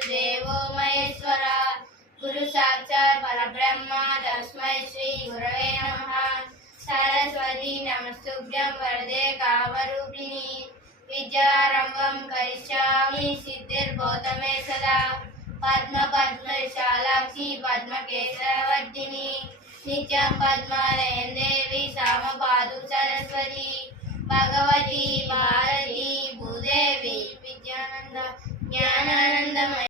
गुरुदेवो महेश्वरा गुरु साक्षात् परब्रह्म तस्मै श्री गुरवे नमः। सरस्वती नमस्तुभ्यं वरदे कामरूपिणी विद्यारम्भं करिष्यामि सिद्धिर्भूतं मे सदा। पद्म पद्मशालाक्षी पद्मकेसरवर्धिनी नित्यं पद्मालयं देवी सामपादु सरस्वती भगवती भारती भूदेवी विद्यानंद ज्ञानानंदमय।